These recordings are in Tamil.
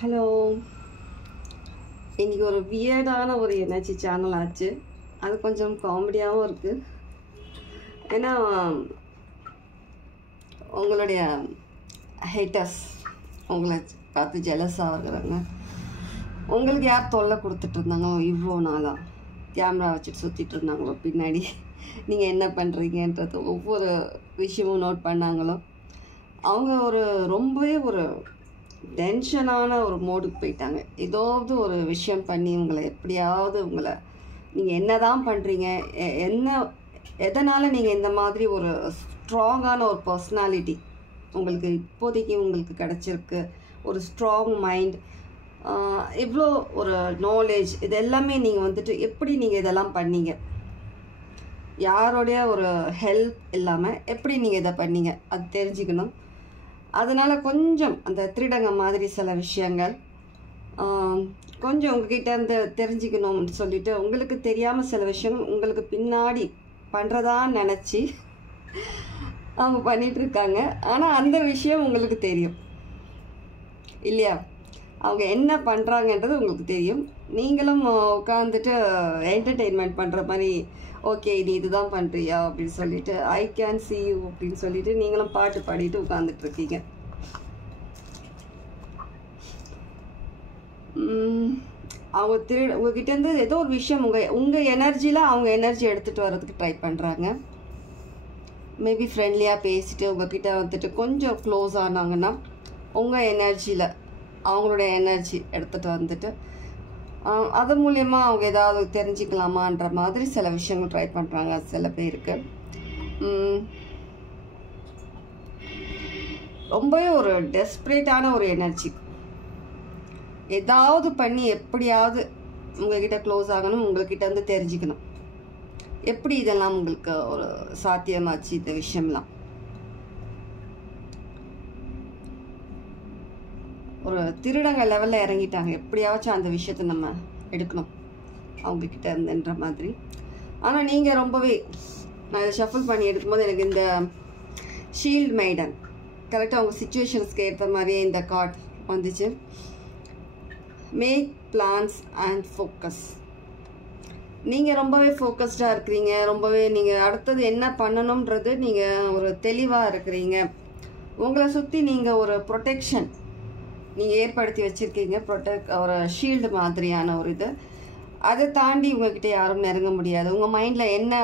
ஹலோ. இன்றைக்கி ஒரு வியர்டான ஒரு எனர்ஜி சேனல் ஆச்சு. அது கொஞ்சம் காமெடியாகவும் இருக்குது. ஏன்னா உங்களுடைய ஹேட்டர்ஸ் உங்களை பார்த்து ஜெலஸாக இருக்கிறாங்க. உங்களுக்கு யார் தொல்லை கொடுத்துட்டு இருந்தாங்களோ இவ்வளோ நாளாக கேமரா வச்சுட்டு சுற்றிட்டு இருந்தாங்களோ பின்னாடி நீங்கள் என்ன பண்ணுறீங்கன்றது ஒவ்வொரு விஷயமும் நோட் பண்ணாங்களோ அவங்க ரொம்பவே ஒரு டென்ஷனான ஒரு மோடுக்கு போயிட்டாங்க. ஏதாவது ஒரு விஷயம் பண்ணி உங்களை எப்படியாவது நீங்கள் என்ன தான் பண்ணுறீங்க, எதனால் நீங்கள் இந்த மாதிரி ஒரு ஸ்ட்ராங்கான ஒரு பர்சனாலிட்டி இப்போதைக்கு உங்களுக்கு கிடச்சிருக்கு, ஒரு ஸ்ட்ராங் மைண்ட், இவ்வளோ ஒரு நாலேஜ், இது எல்லாமே நீங்கள் எப்படி நீங்கள் இதெல்லாம் பண்ணீங்க, யாரோடைய ஒரு ஹெல்ப் இல்லாமல் எப்படி நீங்கள் இதை பண்ணீங்க அது தெரிஞ்சுக்கணும். அதனால் கொஞ்சம் அந்த திருடங்க மாதிரி சில விஷயங்கள் கொஞ்சம் உங்ககிட்ட இருந்து தெரிஞ்சுக்கணும்னு சொல்லிட்டு உங்களுக்கு தெரியாமல் சில விஷயங்கள் உங்களுக்கு பின்னாடி பண்ணுறதான்னு நினச்சி அவங்க பண்ணிகிட்ருக்காங்க. ஆனால் அந்த விஷயம் உங்களுக்கு தெரியும் இல்லையா? அவங்க என்ன பண்ணுறாங்கன்றது உங்களுக்கு தெரியும். நீங்களும் உட்காந்துட்டு என்டர்டெயின்மெண்ட் பண்ணுற மாதிரி, ஓகே நீ இதுதான் பண்ணுறியா அப்படின்னு சொல்லிட்டு, ஐ கேன் சி யூ அப்படின்னு சொல்லிட்டு நீங்களும் பாட்டு பாடிட்டு உட்காந்துட்ருக்கீங்க. அவங்க உங்ககிட்டேருந்து ஏதோ ஒரு விஷயம் உங்கள் எனர்ஜியில் அவங்க எனர்ஜி எடுத்துகிட்டு வர்றதுக்கு ட்ரை பண்ணுறாங்க. மேபி ஃப்ரெண்ட்லியாக பேசிட்டு உங்ககிட்ட கொஞ்சம் க்ளோஸ் ஆனாங்கன்னா உங்கள் எனர்ஜியில் அவங்களுடைய எனர்ஜி எடுத்துகிட்டு அது மூலயமா அவங்க ஏதாவது தெரிஞ்சுக்கலாமான்ற மாதிரி சில விஷயங்கள் ட்ரை பண்ணுறாங்க சில பேருக்கு. ரொம்பவே ஒரு டெஸ்பரேட்டான ஒரு எனர்ஜி. ஏதாவது பண்ணி எப்படியாவது உங்ககிட்ட க்ளோஸ் ஆகணும், உங்ககிட்ட தெரிஞ்சுக்கணும். எப்படி இதெல்லாம் உங்களுக்கு ஒரு சாத்தியமாச்சு இந்த விஷயம்லாம்? ஒரு திருடங்க லெவலில் இறங்கிட்டாங்க. எப்படியாச்சும் அந்த விஷயத்தை நம்ம எடுக்கணும் அவங்கக்கிட்ட இருந்துன்ற மாதிரி. ஆனால் நீங்கள் ரொம்பவே, நான் இதை ஷஃபிள் பண்ணி எடுக்கும்போது எனக்கு இந்த ஷீல்ட் மெய்டன் கரெக்டாக அவங்க சிச்சுவேஷன்ஸ்க்கு ஏற்ற மாதிரியே இந்த கார்ட் வந்துச்சு. Make plans and focus. நீங்கள் ரொம்பவே ஃபோக்கஸ்டாக இருக்கிறீங்க. ரொம்பவே நீங்கள் அடுத்தது என்ன பண்ணணுன்றது நீங்கள் ஒரு தெளிவாக இருக்கிறீங்க. உங்களை சுற்றி நீங்கள் ஒரு ப்ரொடெக்ஷன் நீங்கள் ஏற்படுத்தி வச்சுருக்கீங்க. ஒரு ஷீல்டு மாதிரியான ஒரு இது. அதை தாண்டி உங்ககிட்ட யாரும் நெருங்க முடியாது. உங்கள் மைண்டில் என்ன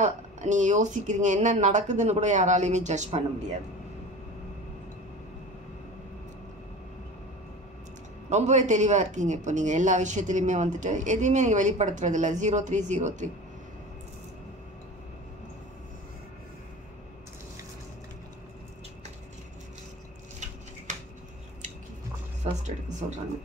நீங்கள் யோசிக்கிறீங்க, என்ன நடக்குதுன்னு கூட யாராலையுமே ஜட்ஜ் பண்ண முடியாது. ரொம்பவே தெளிவாக இருக்கீங்க. இப்போ நீங்கள் எல்லா விஷயத்துலையுமே எதையுமே நீங்கள் வெளிப்படுத்துறதில்ல. 0303 ஃபர்ஸ்ட் எடுக்க சொல்கிறாங்க.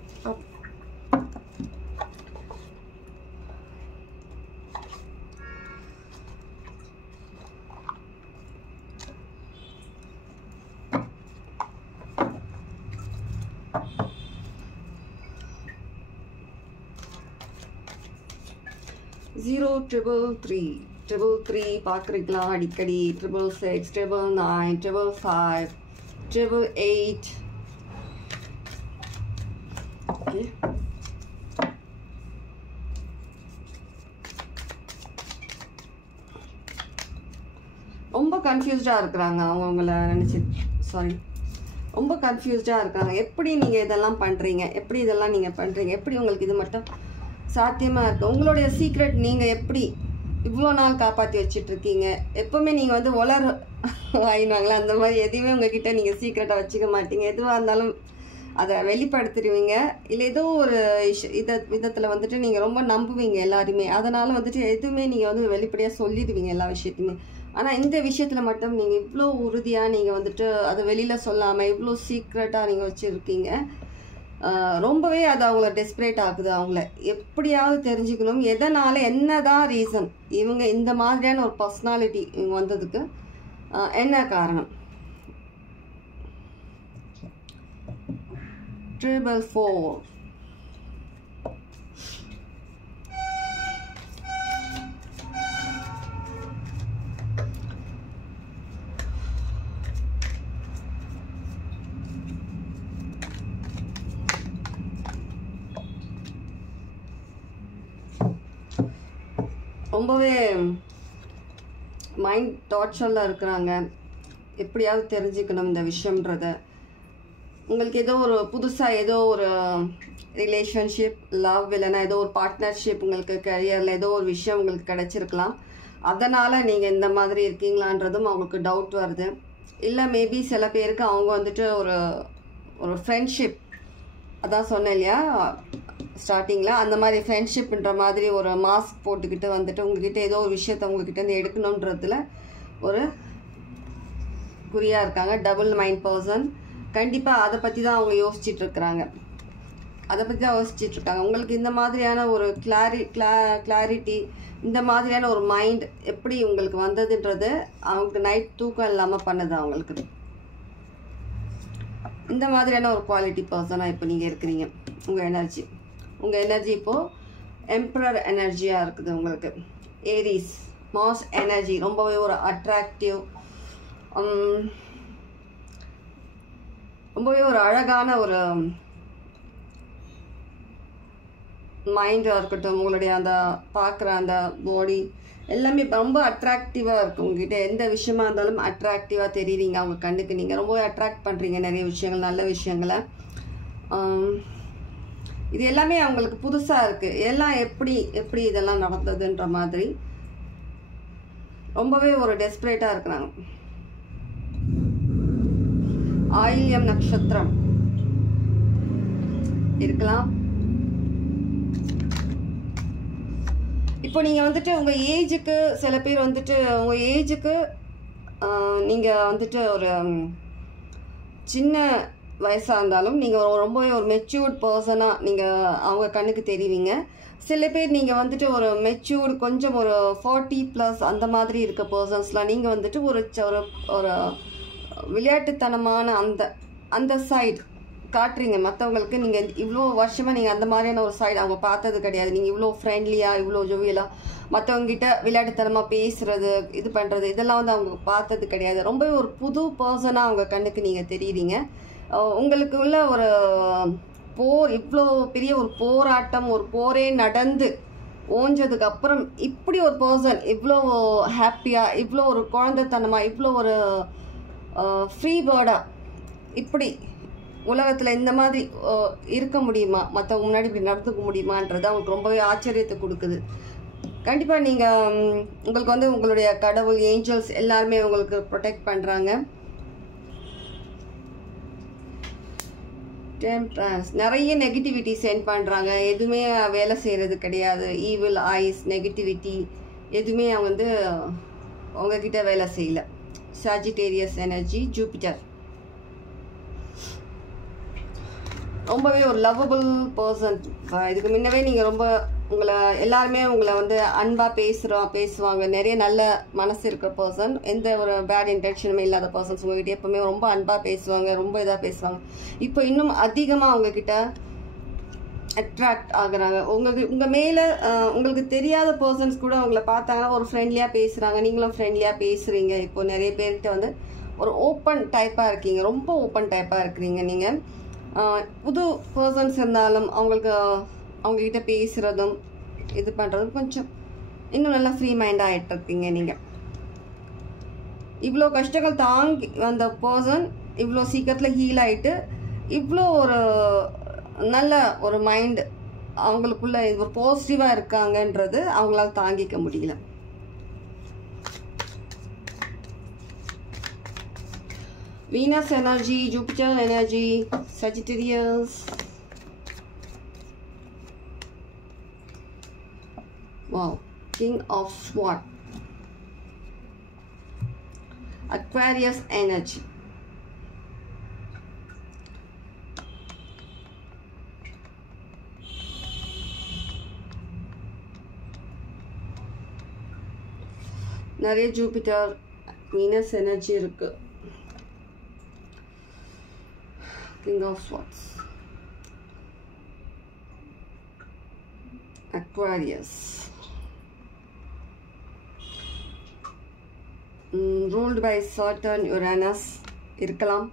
ஜீரோ 333 பார்க்குறீங்களா அடிக்கடி? 666 999 555 888. ஓகே, ரொம்ப கன்ஃபியூஸ்டாக இருக்கிறாங்க. அவங்கள நினச்சி ரொம்ப கன்ஃபியூஸ்டாக இருக்காங்க. எப்படி நீங்கள் இதெல்லாம் பண்ணுறீங்க, எப்படி இதெல்லாம் நீங்கள் பண்ணுறீங்க, எப்படி உங்களுக்கு இது மட்டும் சாத்தியமாக இருக்குது? உங்களுடைய சீக்ரெட் நீங்கள் எப்படி இவ்வளோ நாள் காப்பாற்றி வச்சிட்ருக்கீங்க? எப்போவுமே நீங்கள் ஆயினாங்களா அந்த மாதிரி எதுவுமே உங்ககிட்ட நீங்கள் சீக்ரெட்டாக வச்சுக்க மாட்டீங்க. எதுவாக இருந்தாலும் அதை வெளிப்படுத்திடுவீங்க. இல்லை ஏதோ ஒரு விதத்தில் நீங்கள் ரொம்ப நம்புவீங்க எல்லாருமே. அதனால் எதுவுமே நீங்கள் வெளிப்படையாக சொல்லிடுவீங்க எல்லா விஷயத்தையுமே. ஆனால் இந்த விஷயத்தில் மட்டும் நீங்கள் இவ்வளோ உறுதியாக நீங்கள் அதை வெளியில் சொல்லாமல் இவ்வளோ சீக்ரெட்டாக நீங்கள் வச்சுருக்கீங்க. ரொம்பவே அது அவங்கள டெஸ்பரேட் ஆகுது. அவங்கள எப்படியாவது தெரிஞ்சுக்கணும், எதனால், என்னதான் ரீசன் இவங்க இந்த மாதிரியான ஒரு பர்சனாலிட்டி இவங்க வந்ததுக்கு என்ன காரணம்? 444. ரொம்பவே மைண்ட் டார்ச்சரில் இருக்கிறாங்க. எப்படியாவது தெரிஞ்சுக்கணும் இந்த விஷயம்ன்றத. உங்களுக்கு ஏதோ ஒரு புதுசாக ஏதோ ஒரு ரிலேஷன்ஷிப், லவ், இல்லைன்னா ஏதோ ஒரு பார்ட்னர்ஷிப், உங்களுக்கு கரியரில் ஏதோ ஒரு விஷயம் உங்களுக்கு கிடச்சிருக்கலாம். அதனால் நீங்கள் இந்த மாதிரி இருக்கீங்களான்றதும் அவங்களுக்கு டவுட் வருது. இல்லை மேபி சில பேருக்கு அவங்க வந்துட்டு ஒரு ஃப்ரெண்ட்ஷிப், அதான் சொன்னேன் இல்லையா ஸ்டார்டிங்கில், அந்த மாதிரி ஃப்ரெண்ட்ஷிப்ன்ற மாதிரி ஒரு மாஸ்க் போட்டுக்கிட்டு வந்துட்டு உங்ககிட்ட ஏதோ ஒரு விஷயத்தை உங்ககிட்ட எடுக்கணுன்றதுல ஒரு குறியாக இருக்காங்க. Double mind person. கண்டிப்பாக அதை பற்றி தான் அவங்க யோசிச்சுட்டு இருக்கிறாங்க. உங்களுக்கு இந்த மாதிரியான ஒரு கிளாரிட்டி, இந்த மாதிரியான ஒரு மைண்ட் எப்படி உங்களுக்கு வந்ததுன்றது அவங்களுக்கு நைட் தூக்கம் இல்லாமல் பண்ணுது. அவங்களுக்கு இந்த மாதிரியான ஒரு குவாலிட்டி பர்சனாக இப்போ நீங்கள் இருக்கிறீங்க. உங்கள் எனர்ஜி இப்போது எம்பரர் எனர்ஜியாக இருக்குது. உங்களுக்கு ஏரிஸ் மாஸ் எனர்ஜி, ரொம்பவே ஒரு அட்ராக்டிவ், ரொம்பவே ஒரு அழகான ஒரு மைண்டாக இருக்கட்டும், உங்களுடைய அந்த பார்க்குற அந்த பாடி எல்லாமே ரொம்ப அட்ராக்டிவாக இருக்குது. உங்ககிட்ட எந்த விஷயமா இருந்தாலும் அட்ராக்டிவாக தெரியுறீங்க அவங்க கண்ணுக்கு. நீங்கள் ரொம்பவே அட்ராக்ட் பண்ணுறீங்க நிறைய விஷயங்கள், நல்ல விஷயங்களை. இது எல்லாமே அவங்களுக்கு புதுசாக இருக்குது. எல்லாம் எப்படி இதெல்லாம் நடந்ததுன்ற மாதிரி ரொம்பவே ஒரு டெஸ்பரேட்டாக இருக்கிறாங்க. ஆயில்யம் நட்சத்திரம் இருக்கலாம். இப்போ நீங்கள் வந்துட்டு உங்கள் ஏஜுக்கு, சில பேர் வந்துட்டு உங்கள் ஏஜுக்கு நீங்கள் வந்துட்டு ஒரு சின்ன வயசாக இருந்தாலும் நீங்கள் ரொம்பவே ஒரு மெச்சூர்ட் பர்சனாக நீங்கள் அவங்க கண்ணுக்கு தெரிவிங்க. சில பேர் நீங்கள் வந்துட்டு ஒரு மெச்சூர்டு, கொஞ்சம் ஒரு 40+ அந்த மாதிரி இருக்க பர்சன்ஸ்லாம் நீங்கள் வந்துட்டு ஒரு விளையாட்டுத்தனமான அந்த சைடு காட்டுறீங்க மற்றவங்களுக்கு. நீங்கள் இவ்வளோ வருஷமாக நீங்கள் அந்த மாதிரியான ஒரு சைடு அவங்க பார்த்தது கிடையாது. நீங்கள் இவ்வளோ ஃப்ரெண்ட்லியாக, இவ்வளோ ஜோவியலாக மற்றவங்ககிட்ட விளையாட்டுத்தனமாக பேசுகிறது, இது பண்ணுறது, இதெல்லாம் வந்து அவங்க பார்த்தது கிடையாது. ரொம்பவே ஒரு புது பர்சனாக அவங்க கண்ணுக்கு நீங்கள் தெரியுறீங்க. உங்களுக்கு உள்ள ஒரு இவ்வளோ பெரிய ஒரு போராட்டம், ஒரு போரே நடந்து ஓஞ்சதுக்கு அப்புறம் இப்படி ஒரு பர்சன் இவ்வளோ ஹாப்பியாக, இவ்வளோ ஒரு குழந்தைத்தனமாக, இவ்வளோ ஒரு ஃப்ரீ பேர்டாக இப்படி உலகத்தில் இந்த மாதிரி இருக்க முடியுமா, மற்றவங்க முன்னாடி இப்படி நடந்துக்க முடியுமான்றது அவங்களுக்கு ரொம்பவே ஆச்சரியத்தை கொடுக்குது. கண்டிப்பாக நீங்கள் உங்களுக்கு வந்து உங்களுடைய கடவுள், ஏஞ்சல்ஸ் எல்லாருமே உங்களுக்கு ப்ரொடெக்ட் பண்ணுறாங்க. டெம்பரன்ஸ், நிறைய நெகட்டிவிட்டி சென்ட் பண்ணுறாங்க. எதுவுமே வேலை செய்கிறது கிடையாது. ஈவில் ஐஸ், நெகட்டிவிட்டி எதுவுமே அவங்க வந்து உங்ககிட்ட வேலை செய்யலை. சாஜிட்டேரியஸ் எனர்ஜி, ஜூபிட்டர் ரொம்பவே ஒரு லவ்வபிள் பர்சன். இதுக்கு முன்னவே நீங்கள் ரொம்ப எல்லாருமே உங்களை வந்து அன்பாக பேசுவாங்க. நிறைய நல்ல மனசு இருக்கிற பர்சன், எந்த ஒரு பேட் இன்டென்ஷனுமே இல்லாத பர்சன்ஸ் உங்ககிட்ட எப்பவுமே ரொம்ப அன்பாக பேசுவாங்க, ரொம்ப இதாக பேசுவாங்க. இப்போ இன்னும் அதிகமாக அவங்கக்கிட்ட அட்ராக்ட் ஆகுறாங்க. உங்கள் மேலே உங்களுக்கு தெரியாத பர்சன்ஸ் கூட உங்களை பார்த்தாங்கன்னா ஒரு ஃப்ரெண்ட்லியாக பேசுகிறாங்க, நீங்களும் ஃப்ரெண்ட்லியாக பேசுகிறீங்க. இப்போ நிறைய பேர்கிட்ட வந்து ஒரு ஓப்பன் டைப்பாக இருக்கீங்க, ரொம்ப ஓப்பன் டைப்பாக இருக்கிறீங்க. நீங்கள் புது பர்சன்ஸ் இருந்தாலும் அவங்கக்கிட்ட பேசுகிறதும் இது பண்ணுறதும் கொஞ்சம் இன்னும் நல்லா ஃப்ரீ மைண்டாக ஆகிட்டுருக்கீங்க. நீங்கள் இவ்வளோ கஷ்டங்கள் தாங்கி வந்த பர்சன் இவ்வளோ சீக்கிரத்தில் ஹீல் ஆகிட்டு இவ்வளோ ஒரு நல்ல ஒரு மைண்ட் அவங்களுக்குள்ள ஒரு பாசிட்டிவாக இருக்காங்கன்றது அவங்களால தாங்கிக்க முடியல. Venus energy, Jupiter energy, Sagittarius. Wow, King of Swords, Aquarius energy. நிறைய ஜூபிட்டர், வீனஸ் எனர்ஜி இருக்கு. King of Swords, Aquarius, ruled by Saturn, Uranus இருக்கலாம்.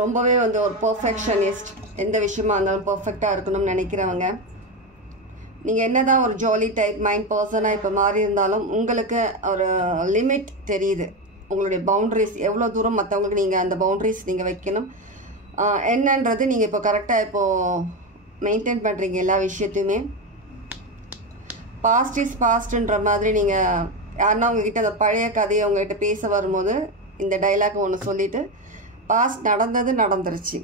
ரொம்பவே வந்து ஒரு பர்ஃபெக்ஷனிஸ்ட், எந்த விஷயமா இருந்தாலும் பர்ஃபெக்டாக இருக்கணும்னு நினைக்கிறவங்க. நீங்கள் என்ன தான் ஒரு ஜாலி டைப் மைண்ட் பர்சனாக இப்போ மாறி இருந்தாலும் உங்களுக்கு ஒரு லிமிட் தெரியுது. உங்களுடைய பவுண்ட்ரிஸ் எவ்வளோ தூரம் மற்றவங்களுக்கு நீங்கள் அந்த பவுண்ட்ரிஸ் நீங்கள் வைக்கணும் என்னன்றது நீங்கள் இப்போ கரெக்டாக இப்போது மெயின்டைன் பண்ணுறீங்க எல்லா விஷயத்தையுமே. பாஸ்ட் இஸ் பாஸ்ட்ன்ற மாதிரி நீங்கள் யாருன்னா உங்ககிட்ட அந்த பழைய கதையை உங்ககிட்ட பேச வரும்போது இந்த டைலாக் ஒன்று சொல்லிவிட்டு, பாஸ்ட் நடந்தது நடந்துருச்சு,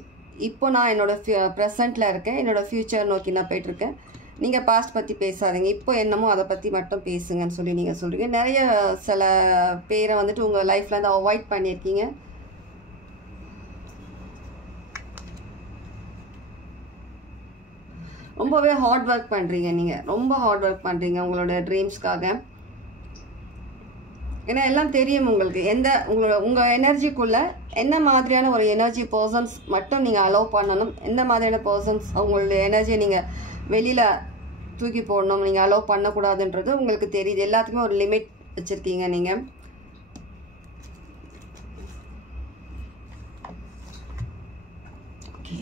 இப்போ நான் என்னோடய ப்ரெசண்ட்டில் இருக்கேன், என்னோடய ஃப்யூச்சர் நோக்கி நான் போய்ட்டுருக்கேன், நீங்கள் பாஸ்ட் பற்றி பேசாதீங்க, இப்போ என்னமோ அதை பற்றி மட்டும் பேசுங்கன்னு சொல்லி நீங்கள் சொல்கிறீங்க. நிறைய சில பேரை வந்துட்டு உங்கள் லைஃப்பில் வந்து அவாய்ட் பண்ணியிருக்கீங்க. ரொம்பவே ஹார்ட் ஒர்க் பண்ணுறீங்க, நீங்கள் ரொம்ப ஹார்ட் ஒர்க் பண்ணுறீங்க உங்களோட ட்ரீம்ஸ்க்காக. ஏன்னா எல்லாம் தெரியும் உங்களுக்கு உங்கள் எனர்ஜிக்குள்ளே என்ன மாதிரியான ஒரு எனர்ஜி பர்சன்ஸ் மட்டும் நீங்கள் அலோவ் பண்ணணும், எந்த மாதிரியான பர்சன்ஸ் அவங்களுடைய எனர்ஜியை நீங்கள் வெளியில் தூக்கி போடணும், நீங்கள் அலோவ் பண்ணக்கூடாதுன்றது உங்களுக்கு தெரியுது. எல்லாத்துக்குமே ஒரு லிமிட் வச்சுருக்கீங்க நீங்கள். ஓகே,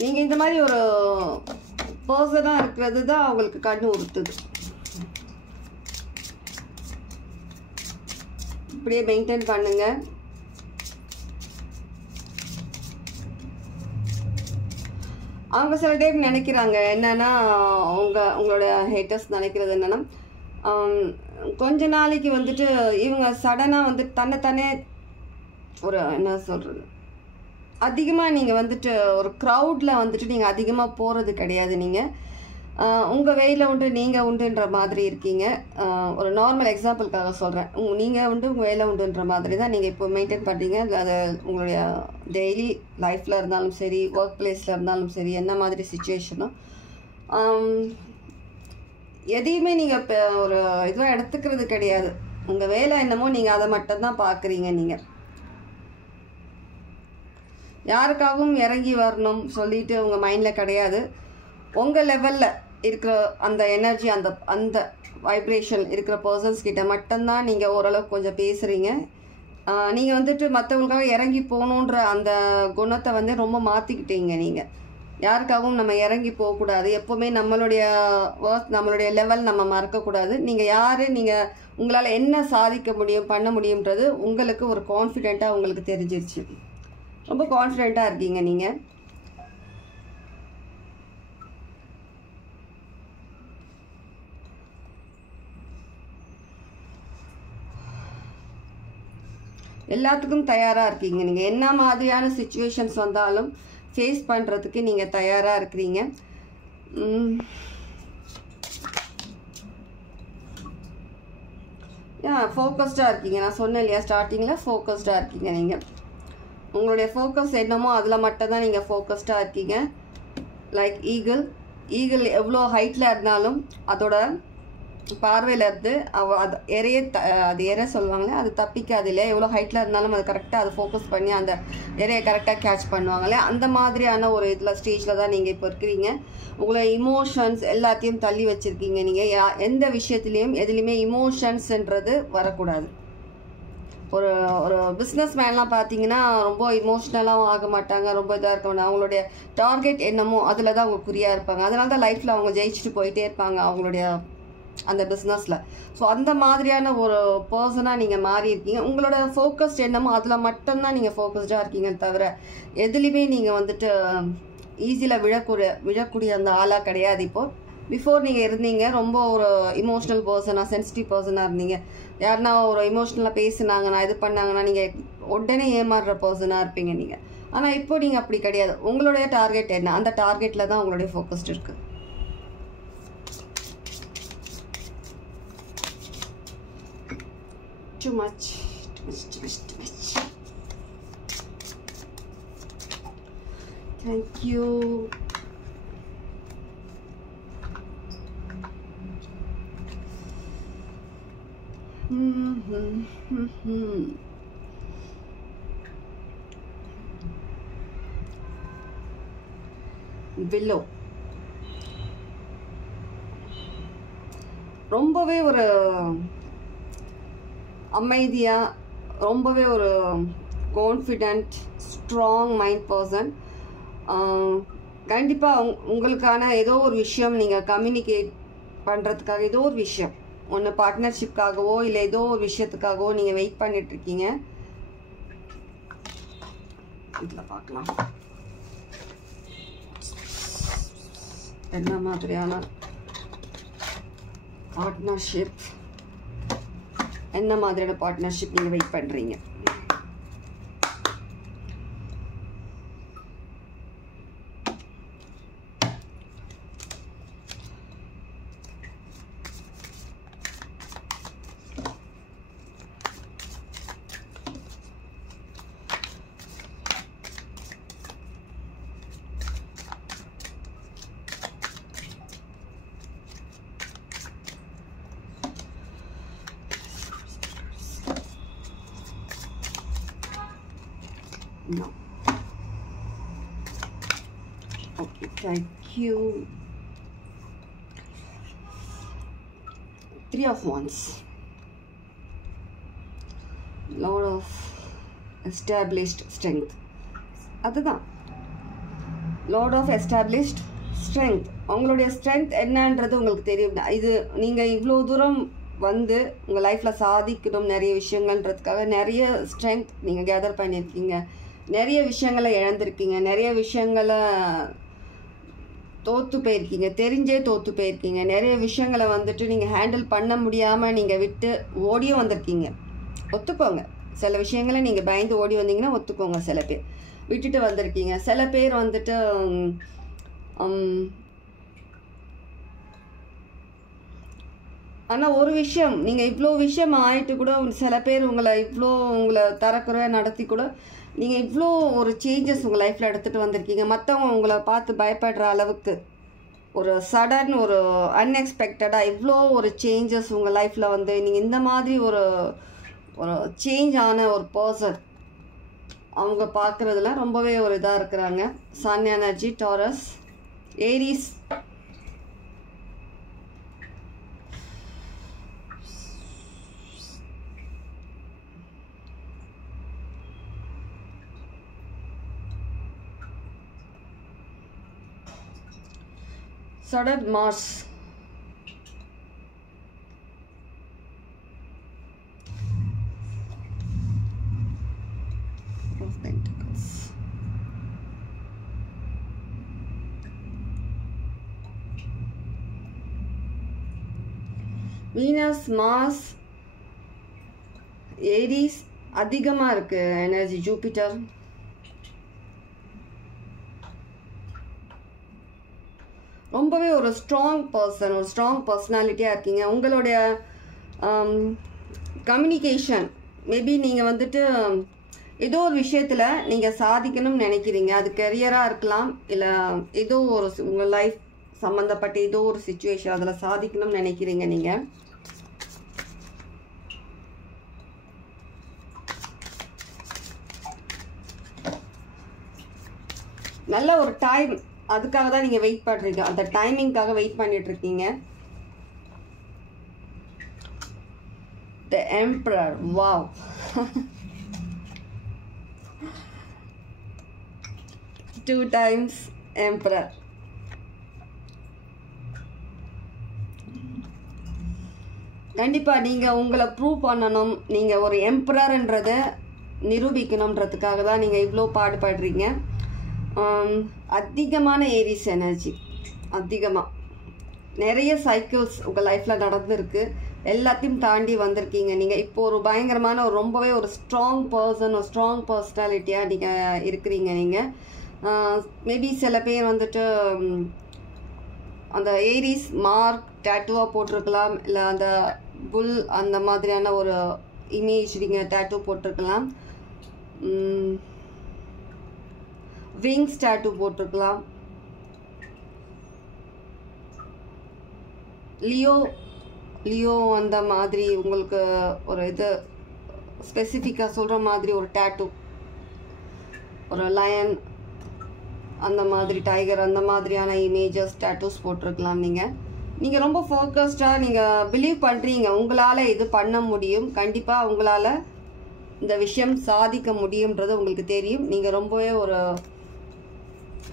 நீங்கள் இந்த மாதிரி ஒரு பர்சனாக இருக்கிறது தான் அவங்களுக்கு கண்ணு உறுத்துது. இப்படியே மெயின்டைன் பண்ணுங்க. அவங்க சில டைம் நினைக்கிறாங்க என்னன்னா, உங்களோட ஹேட்டர்ஸ் நினைக்கிறது என்னன்னா, கொஞ்ச நாளைக்கு வந்துட்டு இவங்க சடனாக வந்து தன்னைத்தானே ஒரு என்ன சொல்கிறது, அதிகமாக நீங்கள் வந்துட்டு ஒரு க்ரௌடில் வந்துட்டு நீங்கள் அதிகமாக போகிறது கிடையாது. நீங்கள் உங்கள் வேயில் உண்டு நீங்கள் உண்டுன்ற மாதிரி இருக்கீங்க. ஒரு நார்மல் எக்ஸாம்பிளுக்காக சொல்கிறேன், நீங்கள் உண்டு உங்கள் வேலை உண்டுன்ற மாதிரி தான் நீங்கள் இப்போ மெயின்டைன் பண்ணுறீங்க. அது உங்களுடைய டெய்லி லைஃப்பில் இருந்தாலும் சரி, ஒர்க் பிளேஸில் இருந்தாலும் சரி, என்ன மாதிரி சுச்சுவேஷனும் எதையுமே நீங்கள் இப்போ ஒரு இதுவாக எடுத்துக்கிறது கிடையாது. உங்கள் வேலை என்னமோ நீங்கள் அதை மட்டும்தான் பார்க்குறீங்க. நீங்கள் யாருக்காகவும் இறங்கி வரணும் சொல்லிட்டு உங்கள் மைண்டில் கிடையாது. உங்கள் லெவலில் இருக்கிற அந்த எனர்ஜி, அந்த வைப்ரேஷன் இருக்கிற பர்சன்ஸ் கிட்ட மட்டும்தான் நீங்கள் ஓரளவுக்கு கொஞ்சம் பேசுகிறீங்க. நீங்கள் வந்துட்டு மற்றவங்களுக்காக இறங்கி போகணுன்ற அந்த குணத்தை வந்து ரொம்ப மாற்றிக்கிட்டீங்க. நீங்கள் யாருக்காகவும் நம்ம இறங்கி போகக்கூடாது, எப்போவுமே நம்மளுடைய ஒர்க் நம்மளுடைய லெவல் நம்ம மறக்கக்கூடாது. நீங்கள் யார், நீங்கள் உங்களால் என்ன சாதிக்க முடியும் பண்ண முடியுன்றது உங்களுக்கு ஒரு கான்ஃபிடெண்ட்டாக உங்களுக்கு தெரிஞ்சிருச்சு. ரொம்ப கான்ஃபிடெண்ட்டாக இருக்கீங்க நீங்கள். எல்லாத்துக்கும் தயாராக இருக்கீங்க. நீங்கள் என்ன மாதிரியான சிச்சுவேஷன்ஸ் வந்தாலும் ஃபேஸ் பண்ணுறதுக்கு நீங்கள் தயாராக இருக்கிறீங்க. ஃபோக்கஸ்டாக இருக்கீங்க. நான் சொன்னேன் இல்லையா ஸ்டார்டிங்கில், ஃபோக்கஸ்டாக இருக்கீங்க. நீங்கள் உங்களுடைய ஃபோக்கஸ் என்னமோ அதில் மட்டும் தான் நீங்கள் ஃபோக்கஸ்டாக இருக்கீங்க. லைக் ஈகிள் எவ்வளோ ஹைட்டில் இருந்தாலும் அதோட பார்வையில் இருந்து அது எற சொல்லுவாங்களே, அது தப்பிக்காது இல்லையா. எவ்வளோ ஹைட்டில் இருந்தாலும் அது கரெக்டாக அதை ஃபோக்கஸ் பண்ணி அந்த எறையை கரெக்டாக கேட்ச் பண்ணுவாங்களே, அந்த மாதிரியான ஒரு இதில் ஸ்டேஜில் தான் நீங்கள் இப்போ இருக்கிறீங்க. உங்களோட இமோஷன்ஸ் எல்லாத்தையும் தள்ளி வச்சுருக்கீங்க. நீங்கள் எந்த விஷயத்துலேயும் எதுலேயுமே இமோஷன்ஸ்ன்றது வரக்கூடாது. ஒரு பிஸ்னஸ் மேன்லாம் பார்த்தீங்கன்னா ரொம்ப இமோஷ்னலாகவும் ஆக மாட்டாங்க, ரொம்ப இதாக இருக்க மாட்டாங்க. அவங்களுடைய டார்கெட் என்னமோ அதில் தான் அவங்க குறியாக இருப்பாங்க. அதனால தான் லைஃப்பில் அவங்க ஜெயிச்சுட்டு போயிட்டே இருப்பாங்க அவங்களுடைய அந்த பிஸ்னஸில். ஸோ அந்த மாதிரியான ஒரு பர்சனாக நீங்கள் மாறி இருக்கீங்க. உங்களோட ஃபோக்கஸ்ட் என்னமோ அதில் மட்டும்தான் நீங்கள் ஃபோக்கஸ்டாக இருக்கீங்க, தவிர எதுலேயுமே நீங்கள் வந்துட்டு ஈஸியில் விழக்கூடிய அந்த ஆளாக கிடையாது. இப்போது பிஃபோர் நீங்கள் இருந்தீங்க ரொம்ப ஒரு இமோஷ்னல் பர்சனாக, சென்சிட்டிவ் பர்சனாக இருந்தீங்க. யாருன்னா ஒரு இமோஷ்னலாக பேசுனாங்கன்னா இது பண்ணாங்கன்னா நீங்கள் உடனே ஏமாறுற பர்சனாக இருப்பீங்க நீங்கள். ஆனால் இப்போ நீங்கள் அப்படி கிடையாது. உங்களுடைய டார்கெட் என்ன, அந்த டார்கெட்டில் தான் உங்களுடைய ஃபோக்கஸ்ட் இருக்குது. Too much. Thank you. Willow ரொம்பவே ஒரு அமைதியாக, ரொம்பவே ஒரு கான்ஃபிடென்ட் ஸ்ட்ராங் மைண்ட் பர்சன். கண்டிப்பாக உங்களுக்கான ஏதோ ஒரு விஷயம் நீங்கள் கம்யூனிகேட் பண்ணுறதுக்காக ஏதோ ஒரு விஷயம் ஒன்று பார்ட்னர்ஷிப்காகவோ இல்லை ஏதோ ஒரு விஷயத்துக்காகவோ நீங்கள் வெயிட் பண்ணிகிட்ருக்கீங்க. இதில் பார்க்கலாம் என்ன மாதிரியான பார்ட்னர்ஷிப், என்ன மாதிரியான பார்ட்னர்ஷிப் நீங்கள் வெயிட் பண்ணுறீங்க. No. Okay, thank you. 3 of Wands. Lord of established strength. அதுதான் லார்ட் ஆஃப் எஸ்டாப்ளிஷ்ட் ஸ்ட்ரென்த். உங்களுடைய ஸ்ட்ரென்த் என்னன்றது உங்களுக்கு தெரியும். இது நீங்கள் இவ்வளோ தூரம் வந்து உங்கள் லைஃப்பில் சாதிக்கணும் நிறைய விஷயங்கள்ன்றதுக்காக நிறைய ஸ்ட்ரென்த் நீங்கள் கேதர் பண்ணியிருக்கீங்க. நிறைய விஷயங்களை இழந்திருக்கீங்க, நிறைய விஷயங்களை தோற்று போயிருக்கீங்க, தெரிஞ்சே தோற்று போயிருக்கீங்க. நிறைய விஷயங்களை வந்துட்டு நீங்கள் ஹேண்டில் பண்ண முடியாமல் நீங்கள் விட்டு ஓடியும் வந்திருக்கீங்க. ஒத்துக்கோங்க, சில விஷயங்களை நீங்கள் பயந்து ஓடி வந்தீங்கன்னா ஒத்துக்கோங்க. சில பேர் விட்டுட்டு வந்திருக்கீங்க. சில பேர் வந்துட்டு ஆனால் ஒரு விஷயம், நீங்கள் இவ்வளோ விஷயம் ஆகிட்டு கூட சில பேர் உங்களை தரக்குறையாக நடத்தி கூட நீங்கள் இவ்வளோ ஒரு சேஞ்சஸ் உங்கள் லைஃப்பில் எடுத்துகிட்டு வந்திருக்கீங்க. மற்றவங்க உங்களை பார்த்து பயப்படுற அளவுக்கு ஒரு சடன் ஒரு அன்எக்ஸ்பெக்டடாக இவ்வளோ ஒரு சேஞ்சஸ் உங்கள் லைஃப்பில் வந்து நீங்கள் இந்த மாதிரி ஒரு சேஞ்ச் ஆன ஒரு பர்சன் அவங்க பார்க்குறதுல ரொம்பவே ஒரு இதாக இருக்கிறாங்க. Sun energy, Taurus, Aries, sudden Mars, of Pentacles, Venus, Mars, Aries அதிகமாக இருக்கு எனர்ஜி. ஜூபிட்டர், ரொம்பவே ஒரு ஸ்ட்ராங் பர்சன், ஒரு ஸ்ட்ராங் பர்சனாலிட்டியாக இருக்கீங்க. உங்களுடைய கம்யூனிகேஷன் மேபி நீங்கள் வந்துட்டு ஏதோ ஒரு விஷயத்தில் நீங்கள் சாதிக்கணும்னு நினைக்கிறீங்க. அது கெரியராக இருக்கலாம், இல்லை ஏதோ ஒரு உங்கள் லைஃப் சம்மந்தப்பட்ட ஏதோ ஒரு சிச்சுவேஷன் அதில் சாதிக்கணும்னு நினைக்கிறீங்க. நீங்கள் நல்ல ஒரு டைம், அதுக்காக தான் நீங்கள் வெயிட் பண்ணுறீங்க. அந்த டைமிங்காக வெயிட் பண்ணிட்டு இருக்கீங்க. The Emperor, wow. Two times Emperor. கண்டிப்பாக நீங்கள் உங்களை ப்ரூவ் பண்ணணும், நீங்கள் ஒரு எம்பரர்ன்றதை நிரூபிக்கணுன்றதுக்காக தான் நீங்கள் இவ்வளோ பாடுபடுறீங்க. அதிகமான ஏரிஸ் எனர்ஜி, அதிகமாக நிறைய சைக்கிள்ஸ் உங்கள் லைஃப்பில் நடந்துருக்கு. எல்லாத்தையும் தாண்டி வந்திருக்கீங்க. நீங்கள் இப்போ ஒரு பயங்கரமான ஒரு ரொம்பவே ஒரு ஸ்ட்ராங் பர்சன், ஒரு ஸ்ட்ராங் பர்சனாலிட்டியாக நீங்கள் இருக்கிறீங்க. நீங்கள் மேபி சில பேர் வந்துட்டு அந்த ஏரிஸ் மார்க் டேட்டூவாக போட்டிருக்கலாம், இல்லை அந்த புல் அந்த மாதிரியான ஒரு இமேஜ் நீங்கள் டேட்டூ போட்டிருக்கலாம், விங்ஸ் டேட்டூ போட்டிருக்கலாம். லியோ அந்த மாதிரி உங்களுக்கு ஒரு இது ஸ்பெசிஃபிக்காக சொல்கிற மாதிரி ஒரு டேட்டூ, ஒரு லயன் அந்த மாதிரி, டைகர் அந்த மாதிரியான இமேஜஸ் டேட்டூஸ் போட்டிருக்கலாம். நீங்கள் ரொம்ப ஃபோக்கஸ்டாக நீங்கள் பிலீவ் பண்ணுறீங்க, உங்களால் இது பண்ண முடியும், கண்டிப்பாக உங்களால் இந்த விஷயம் சாதிக்க முடியும்ன்றது உங்களுக்கு தெரியும். நீங்கள் ரொம்பவே ஒரு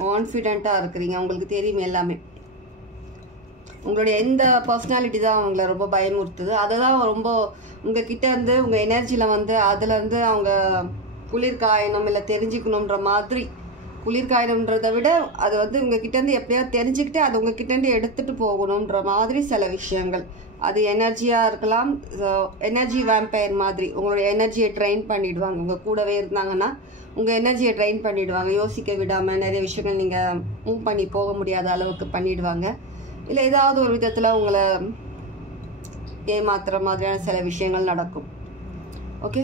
கான்ஃபிடெண்ட்டாக இருக்கிறீங்க, உங்களுக்கு தெரியும் எல்லாமே. உங்களுடைய எந்த பர்சனாலிட்டி தான் அவங்கள ரொம்ப பயமுறுத்துது, அதை தான் ரொம்ப உங்ககிட்ட இருந்து உங்கள் எனர்ஜியில் வந்து அதுலேருந்து அவங்க குளிர்காயணும் இல்லை தெரிஞ்சுக்கணுன்ற மாதிரி. குளிர்காயணுன்றதை விட அது வந்து உங்ககிட்டேருந்து எப்படியாவது தெரிஞ்சுக்கிட்டு அது உங்ககிட்டேருந்து எடுத்துகிட்டு போகணுன்ற மாதிரி சில விஷயங்கள். அது எனர்ஜியாக இருக்கலாம், எனர்ஜி வேம்பயர் மாதிரி உங்களுடைய எனர்ஜியை ட்ரெயின் பண்ணிவிடுவாங்க. உங்கள் கூடவே இருந்தாங்கன்னா உங்கள் எனர்ஜியை ட்ரெயின் பண்ணிவிடுவாங்க. யோசிக்க விடாமல் நிறைய விஷயங்கள் நீங்கள் மூவ் பண்ணி போக முடியாத அளவுக்கு பண்ணிவிடுவாங்க. இல்லை ஏதாவது ஒரு விதத்தில் உங்களை ஏமாத்துற மாதிரியான சில விஷயங்கள் நடக்கும். ஓகே,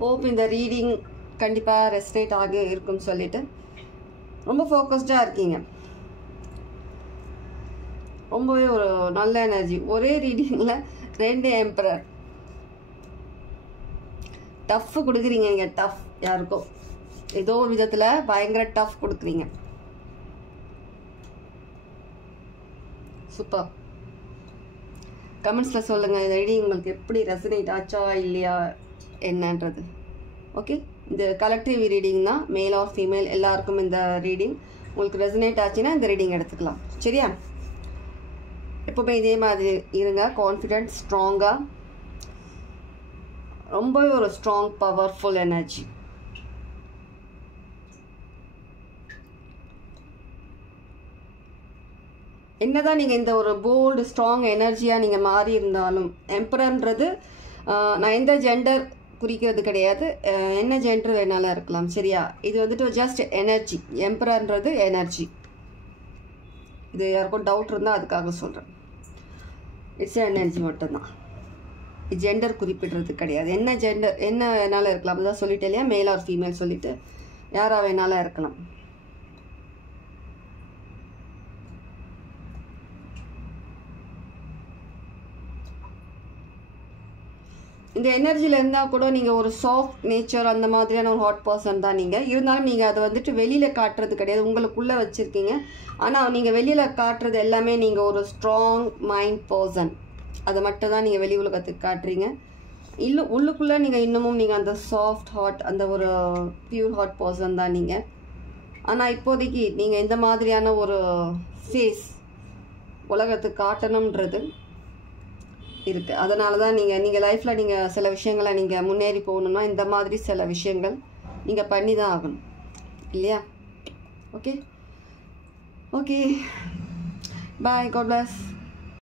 ஹோப் இந்த ரீடிங் கண்டிப்பாக ரெஸ்னேட் ஆகி இருக்குன்னு சொல்லிட்டு ரொம்ப ஃபோக்கஸ்டாக இருக்கீங்க. ரொம்பவே ஒரு நல்ல எனர்ஜி. ஒரே ரீடிங்கில் 2 எம்பரர். டஃப் கொடுக்குறீங்க நீங்கள், டஃப் யாருக்கோ ஏதோ ஒரு விதத்தில் பயங்கர டஃப் கொடுக்குறீங்க. சூப்பர். கமெண்ட்ஸில் சொல்லுங்கள் இந்த ரீடிங் உங்களுக்கு எப்படி ரெசனேட் ஆச்சா இல்லையா என்னன்றது. ஓகே, இந்த கலெக்டிவ் ரீடிங் தான், மேல் ஆர் ஃபீமேல் எல்லாருக்கும் இந்த ரீடிங். உங்களுக்கு ரெசனேட் ஆச்சுன்னா இந்த ரீடிங் எடுத்துக்கலாம். சரியா? எப்போவுமே இதே மாதிரி இருங்க, கான்ஃபிடென்ட், ஸ்ட்ராங்காக, ரொம்பவே ஒரு ஸ்ட்ராங் பவர்ஃபுல் எனர்ஜி. என்னதான் நீங்கள் இந்த ஒரு போல்டு ஸ்ட்ராங் எனர்ஜியாக நீங்கள் மாறி இருந்தாலும், எம்பரர்ன்றது நான் எந்த ஜெண்டர் குறிக்கிறது கிடையாது, என்ன ஜெண்டர் வேணாலும் இருக்கலாம். சரியா? இது வந்துட்டு ஜஸ்ட் எனர்ஜி. எம்பரர்ன்றது எனர்ஜி. இது யாருக்கும் டவுட் இருந்தால் அதுக்காக சொல்கிறேன். இட்ஸ் எனர்ஜி மட்டும்தான், ஜெண்டர் குறிப்பிடுறது கிடையாது. என்ன ஜெண்டர் என்ன வேணாலும் இருக்கலாம். அதுதான் சொல்லிட்டே இல்லையா, மேல் ஆர் ஃபீமேல் சொல்லிட்டு யாராக வேணாலும் இருக்கலாம். இந்த எனர்ஜியில் இருந்தால் கூட நீங்கள் ஒரு சாஃப்ட் நேச்சர் அந்த மாதிரியான ஒரு ஹாட் பர்சன் தான் நீங்கள். இருந்தாலும் நீங்கள் அதை வந்துட்டு வெளியில் காட்டுறது கிடையாது, உங்களுக்குள்ளே வச்சுருக்கீங்க. ஆனால் நீங்கள் வெளியில் காட்டுறது எல்லாமே நீங்கள் ஒரு ஸ்ட்ராங் மைண்ட் பர்சன், அதை மட்டும் தான் நீங்கள் வெளி உலகத்துக்கு காட்டுறீங்க. உள்ளுக்குள்ளே நீங்கள் இன்னமும் நீங்கள் அந்த சாஃப்ட் ஹாட், அந்த ஒரு பியூர் ஹாட் பர்சன் தான் நீங்கள். ஆனால் இப்போதைக்கு நீங்கள் இந்த மாதிரியான ஒரு ஃபேஸ் உலகத்துக்கு காட்டணுன்றது இருக்குது. அதனால தான் நீங்கள் லைஃப்பில் நீங்கள் சில விஷயங்களை நீங்கள் முன்னேறி போகணுன்னா இந்த மாதிரி சில விஷயங்கள் நீங்கள் பண்ணி தான் ஆகணும் இல்லையா? ஓகே, ஓகே, பாய், காட் பிளஸ்.